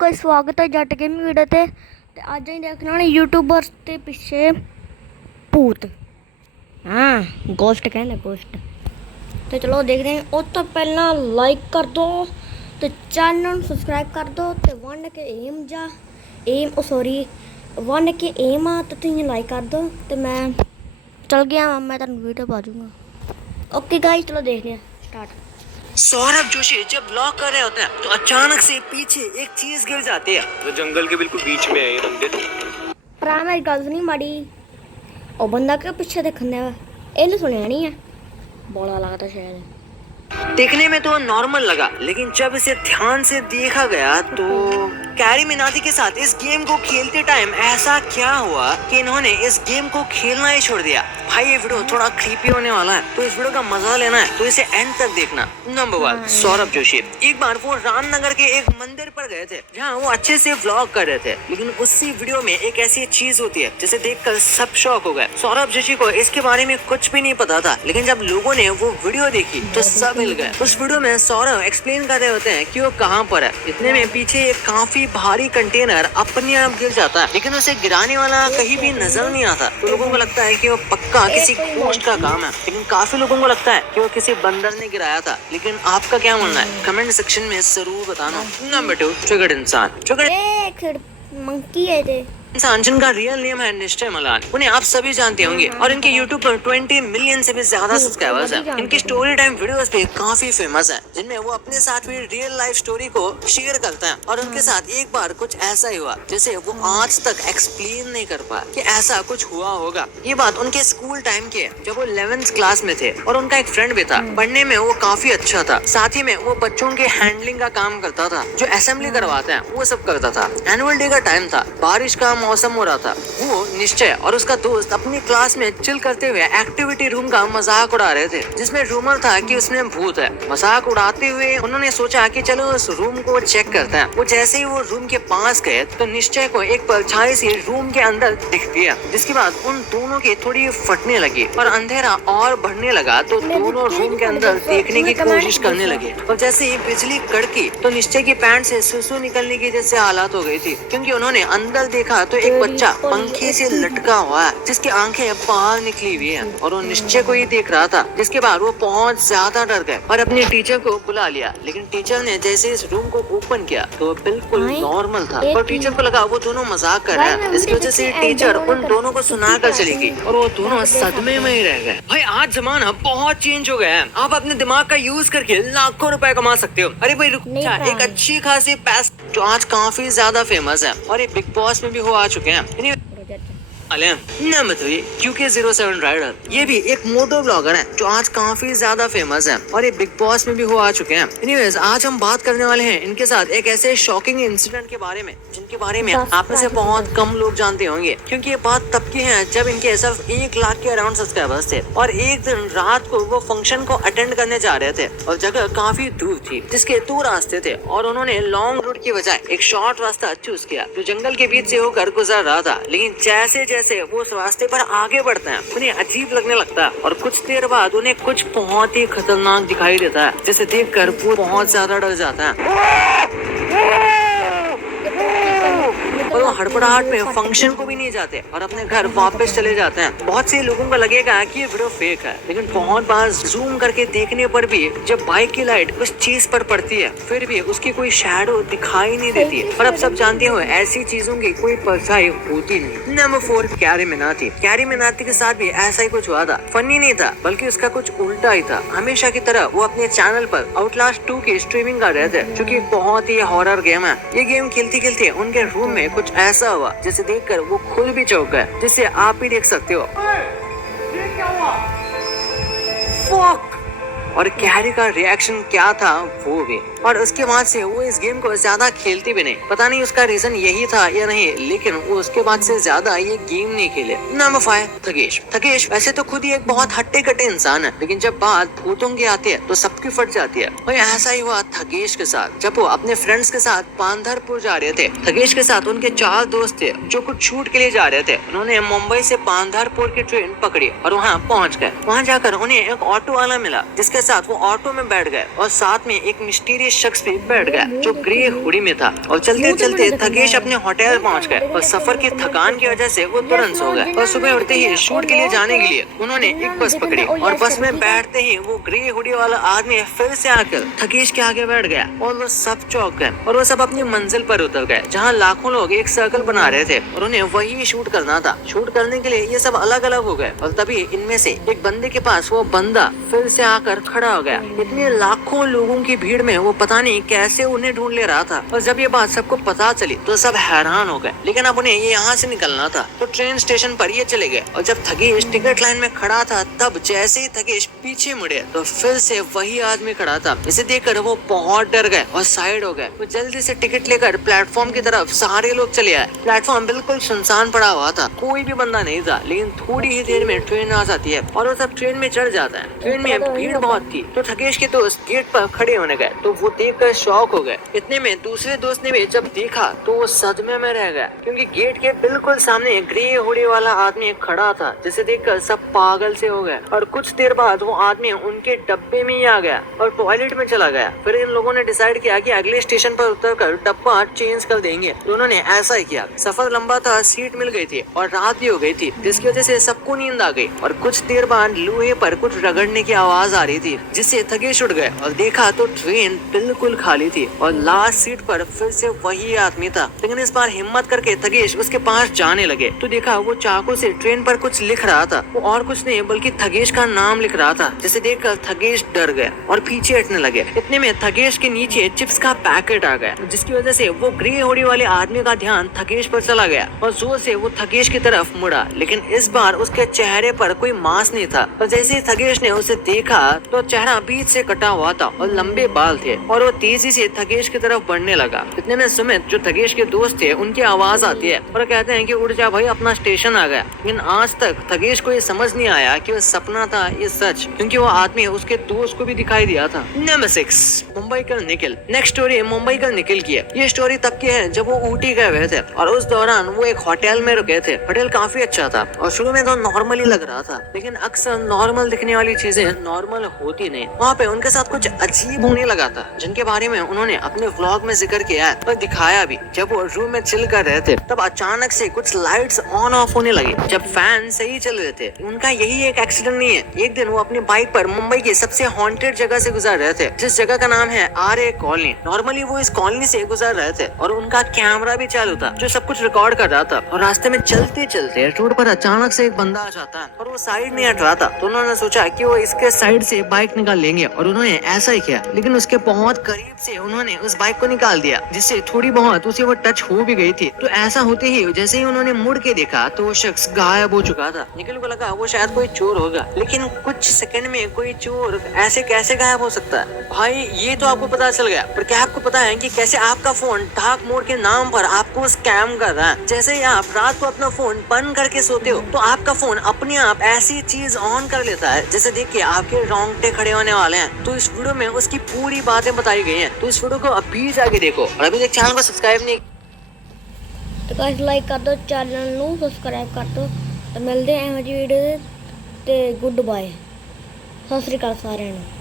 का स्वागत है जट गेमिंग वीडियो ते अज अं देखने वाले यूट्यूबर्स के पिछे भूत। हाँ गोस्ट कहना गोस्ट। तो चलो देखते हैं। उस तो पहला लाइक कर दो तो चैनल सब्सक्राइब कर दो तो वन के एम जा एम सॉरी वन के एम आ तो तुम लाइक कर दो तो मैं चल गया। मैं तुम वीडियो पा दूंगा। ओके गाइस चलो देखते हैं स्टार्ट। सौरभ जोशी जब ब्लॉक कर रहे होते हैं तो अचानक से पीछे एक चीज गिर जाती है तो जंगल के बिल्कुल बीच में है ये मंदिर। पर मेरी गल नहीं माड़ी और बंदा के पीछे देखने इन्हें सुनिया नहीं है बोला लगता शायद। देखने में तो नॉर्मल लगा लेकिन जब इसे ध्यान से देखा गया तो कैरी मिनाटी के साथ इस गेम को खेलते टाइम ऐसा क्या हुआ कि इन्होंने इस गेम को खेलना ही छोड़ दिया। भाई ये वीडियो थोड़ा क्रीपी होने वाला है तो इस वीडियो का मजा लेना है तो इसे एंड तक देखना। नंबर 1 सौरभ जोशी। एक बार वो रामनगर के एक मंदिर पर गए थे जहाँ वो अच्छे से व्लॉग कर रहे थे लेकिन उसी वीडियो में एक ऐसी चीज होती है जिसे देखकर सब शॉक हो गए। सौरभ जोशी को इसके बारे में कुछ भी नहीं पता था लेकिन जब लोगों ने वो वीडियो देखी तो सब हिल गए। उस वीडियो में सौरभ एक्सप्लेन कर रहे होते हैं कि वो कहाँ पर है। इतने में पीछे एक काफी भारी कंटेनर अपने आप गिर जाता है लेकिन उसे गिराने वाला कहीं भी नजर नहीं आता। तो लोगों को लगता है कि वो पक्का किसी घोस्ट का काम है लेकिन काफी लोगों को लगता है कि वो किसी बंदर ने गिराया था। लेकिन आपका क्या मानना है कमेंट सेक्शन में जरूर बताना। नंबर 2 ट्रिगर्ड इंसान। ट्रिगर्ड मंकी है थे इंसान जिनका रियल नेम है निश्चय मलान। उन्हें आप सभी जानते होंगे और इनके YouTube पर 20 मिलियन से भी ज्यादा सब्सक्राइबर्स हैं। इनकी स्टोरी टाइम वीडियोस भी काफी फेमस है जिनमें वो अपने साथ हुई रियल लाइफ स्टोरी को शेयर करते हैं। और उनके साथ एक बार कुछ ऐसा ही हुआ जिसे वो आज तक एक्सप्लेन नहीं कर पाए कि ऐसा कुछ हुआ होगा। ये बात उनके स्कूल टाइम के जब वो 11th क्लास में थे और उनका एक फ्रेंड भी था। पढ़ने में वो काफी अच्छा था, साथ ही में वो बच्चों के हैंडलिंग का काम करता था, जो असेंबली करवाते हैं वो सब करता था। एनुअल डे का टाइम था, बारिश का मौसम हो रहा था। वो निश्चय और उसका दोस्त अपनी क्लास में चिल करते हुए एक्टिविटी रूम का मजाक उड़ा रहे थे जिसमें रूमर था कि उसमें भूत है। मजाक उड़ाते हुए उन्होंने सोचा कि चलो उस रूम को चेक करते हैं। वो जैसे ही वो रूम के पास गए तो निश्चय को एक परछाई सी रूम के अंदर दिखती है जिसके बाद उन दोनों की थोड़ी फटने लगी और अंधेरा और बढ़ने लगा। तो दोनों रूम के अंदर देखने की कोशिश करने लगे और जैसे ही बिजली कड़की तो निश्चय की पैंट से सुसु निकलने की जैसे हालात हो गई थी क्योंकि उन्होंने अंदर देखा तो एक बच्चा पंखे से लटका हुआ है जिसकी आंखें बाहर निकली हुई है और वो निश्चय को ही देख रहा था। जिसके बाद वो बहुत ज्यादा डर गए और अपने टीचर को बुला लिया। लेकिन टीचर ने जैसे इस रूम को ओपन किया तो बिल्कुल नॉर्मल था और टीचर को लगा वो दोनों मजाक कर रहे हैं। इसकी वजह से टीचर उन दोनों को सुनाकर चली गई और वो दोनों सदमे में ही रह गए। भाई आज जमाना बहुत चेंज हो गया है, आप अपने दिमाग का यूज करके लाखों रुपए कमा सकते हो। अरे भाई रुक जा, एक अच्छी खासी पैस जो आज काफी ज्यादा फेमस है और ये बिग बॉस में भी हो आ चुके हैं। Number 3 QK07 rider. ये भी एक मोटो ब्लॉगर है जो आज काफी ज्यादा फेमस है और ये बिग बॉस में भी हो आ चुके हैं। एनीवेज आज हम बात करने वाले हैं इनके साथ एक ऐसे शॉकिंग इंसिडेंट के बारे में जिनके बारे में आप में से बहुत कम लोग जानते होंगे क्योंकि ये बात तब की है जब इनके सिर्फ 1 लाख के अराउंड सब्सक्राइबर्स थे और एक दिन रात को वो फंक्शन को अटेंड करने जा रहे थे और जगह काफी दूर थी जिसके 2 रास्ते थे और उन्होंने लॉन्ग रूट की बजाय एक शॉर्ट रास्ता चूज किया जो जंगल के बीच से होकर गुजर रहा था। लेकिन जैसे वो उस रास्ते पर आगे बढ़ते हैं उन्हें अजीब लगने लगता है और कुछ देर बाद उन्हें कुछ बहुत ही खतरनाक दिखाई देता है जिसे देखकर वो बहुत ज्यादा डर जाता है और वो हड़बड़ाहट में फंक्शन को भी नहीं जाते और अपने घर वापस चले जाते हैं। बहुत से लोगों को लगेगा कि ये वीडियो फेक है लेकिन बहुत बार जूम करके देखने पर भी जब बाइक की लाइट उस चीज पर पड़ती है फिर भी उसकी कोई शैडो दिखाई नहीं देती है। और अब सब जानते हो ऐसी चीजों की कोई परछाई होती नहीं। Number 4 carry Minati. Carry Minati के साथ भी ऐसा ही कुछ हुआ था। फनी नहीं था बल्कि उसका कुछ उल्टा ही था। हमेशा की तरह वो अपने चैनल पर आउटलास्ट 2 की स्ट्रीमिंग कर रहे थे जो कि बहुत ही हॉरर गेम है। ये गेम खेलते खेलते उनके रूम में कुछ ऐसा हुआ जिसे देखकर वो खुद भी चौंक गए जिसे आप भी देख सकते हो। ये क्या हुआ? Fuck! और कैरी का रिएक्शन क्या था वो भी। और उसके बाद से वो इस गेम को ज्यादा खेलती भी नहीं। पता नहीं उसका रीजन यही था या नहीं लेकिन वो उसके बाद से ज्यादा ये गेम नहीं खेले। नंबर 5 थकेश। थकेश वैसे तो खुद ही एक बहुत हट्टे कट्टे इंसान है लेकिन जब बात भूतों की आती है तो सबकी फट जाती है। और ऐसा ही हुआ थकेश के साथ जब वो अपने फ्रेंड्स के साथ पांधरपुर जा रहे थे। थकेश के साथ उनके 4 दोस्त थे जो कुछ शूट के लिए जा रहे थे। उन्होंने मुंबई से पांधरपुर की ट्रेन पकड़ी और वहाँ पहुँच गए। वहाँ जाकर उन्हें एक ऑटो वाला मिला जिसके साथ वो ऑटो में बैठ गए और साथ में एक मिस्टीरियस शख्स भी बैठ गया जो ग्रे हुडी में था। और चलते चलते थकेश अपने होटल पहुंच गए और सफर की थकान की वजह से वो तुरंत सो गए। और सुबह उठते ही शूट के लिए जाने के लिए उन्होंने एक बस पकड़ी और बस में बैठते ही वो ग्रे हुडी वाला आदमी फिर से आकर थकेश के आगे बैठ गया और वो सब चौंक गए और वो सब अपनी मंजिल पर उतर गए जहाँ लाखों लोग एक सर्कल बना रहे थे और उन्हें वही शूट करना था। शूट करने के लिए ये सब अलग अलग हो गए और तभी इनमें से एक बंदे के पास वो बंदा फिर से आकर खड़ा हो गया। इतने लाखों लोगों की भीड़ में वो पता नहीं कैसे उन्हें ढूंढ ले रहा था और जब ये बात सबको पता चली तो सब हैरान हो गए। लेकिन अब उन्हें ये यहाँ से निकलना था तो ट्रेन स्टेशन पर ये चले गए और जब थकेश टिकट लाइन में खड़ा था तब जैसे ही थकेश पीछे मुड़े तो फिर से वही आदमी खड़ा था। इसे देखकर वो बहुत डर गए और साइड हो गए। वो जल्दी से टिकट लेकर प्लेटफॉर्म की तरफ सारे लोग चले आए। प्लेटफॉर्म बिल्कुल सुनसान पड़ा हुआ था, कोई भी बंदा नहीं था। लेकिन थोड़ी ही देर में ट्रेन आ जाती है और वो सब ट्रेन में चढ़ जाता है। ट्रेन में भीड़ बहुत थी तो थकेश के दोस्त गेट पर खड़े होने गए तो वो देखकर शॉक हो गए। इतने में दूसरे दोस्त ने भी जब देखा तो वो सदमे में रह गया क्योंकि गेट के बिल्कुल सामने ग्रे हुडी वाला आदमी खड़ा था जिसे देखकर सब पागल से हो गए। और कुछ देर बाद वो आदमी उनके डब्बे में ही आ गया और टॉयलेट में चला गया। फिर इन लोगों ने डिसाइड किया कि अगले स्टेशन पर उतरकर डब्बा चेंज कर देंगे तो उन्होंने ऐसा ही किया। सफर लंबा था, सीट मिल गई थी और रात भी हो गई थी जिसकी वजह से सबको नींद आ गई। और कुछ देर बाद लोहे पर कुछ रगड़ने की आवाज आ रही थी जिससे थकेश उठ गए और देखा तो ट्रेन बिल्कुल खाली थी और लास्ट सीट पर फिर से वही आदमी था। लेकिन इस बार हिम्मत करके थकेश उसके पास जाने लगे तो देखा वो चाकू से ट्रेन पर कुछ लिख रहा था। वो और कुछ नहीं बल्कि थकेश का नाम लिख रहा था जिसे देखकर थकेश डर गए और पीछे हटने लगे। इतने में थकेश के नीचे चिप्स का पैकेट आ गया जिसकी वजह से वो ग्रे हुडी वाले आदमी का ध्यान थकेश पर चला गया और जोर से वो थकेश की तरफ मुड़ा। लेकिन इस बार उसके चेहरे पर कोई मांस नहीं था और जैसे ही थकेश ने उसे देखा तो चेहरा बीच से कटा हुआ था और लंबे बाल थे और वो तेजी से थकेश की तरफ बढ़ने लगा। इतने में सुमित जो थकेश के दोस्त थे उनकी आवाज आती है और कहते हैं कि उठ जा भाई, अपना स्टेशन आ गया। लेकिन आज तक थकेश को ये समझ नहीं आया कि वो सपना था ये सच, क्योंकि वो आदमी उसके दोस्त को भी दिखाई दिया था। नंबर 6, मुंबई का निखिल। नेक्स्ट स्टोरी मुंबई का निखिल की है। ये स्टोरी तब की है जब वो ऊटी गए हुए थे और उस दौरान वो एक होटल में रुके थे। होटल काफी अच्छा था और शुरू में तो नॉर्मल ही लग रहा था, लेकिन अक्सर नॉर्मल दिखने वाली चीजें नॉर्मल होती नहीं। वहाँ पे उनके साथ कुछ अजीब होने लगा था जिनके बारे में उन्होंने अपने व्लॉग में जिक्र किया है और दिखाया भी। जब वो रूम में चिल कर रहे थे तब अचानक से कुछ लाइट्स ऑन ऑफ होने लगी जब फैन सही चल रहे थे। उनका यही एक एक्सीडेंट नहीं है। एक दिन वो अपनी बाइक पर मुंबई की सबसे हॉन्टेड जगह से गुजर रहे थे जिस जगह का नाम है आर.ए. कॉलोनी। नॉर्मली वो इस कॉलोनी से गुजर रहे थे और उनका कैमरा भी चालू था जो सब कुछ रिकॉर्ड कर रहा था। और रास्ते में चलते चलते रोड पर अचानक से एक बंदा आ जाता है और वो साइड नहीं हट रहा था तो उन्होंने सोचा कि वो इसके साइड से बाइक निकाल लेंगे और उन्होंने ऐसा ही किया। लेकिन उसके बहुत करीब से उन्होंने उस बाइक को निकाल दिया जिससे थोड़ी बहुत उसे वो टच हो भी गई थी। तो ऐसा होते ही जैसे ही उन्होंने मुड़ के देखा तो वो शख्स गायब हो चुका था। निखिल को लगा वो शायद कोई चोर होगा, लेकिन कुछ सेकंड में कोई चोर ऐसे कैसे गायब हो सकता है? भाई ये तो आपको पता चल गया, पर क्या आपको पता है कि कैसे आपका फोन डार्क मोड के नाम पर आपको स्कैम कर रहा है? जैसे ही आप रात को अपना फोन बंद करके सोते हो तो आपका फोन अपने आप ऐसी चीज ऑन कर लेता है जैसे देख के आपके रोंगटे खड़े होने वाले हैं। तो इस वीडियो में उसकी पूरी बातें बताई गई हैं, तो इस वीडियो को अभी जाके देखो और अभी तक चैनल को सब्सक्राइब नहीं तो गाइस लाइक कर दो, चैनल ਨੂੰ सब्सक्राइब कर दो। तो मिलते हैं जी वीडियो ਤੇ गुड बाय। सत श्री अकाल साਰਿਆਂ ਨੂੰ।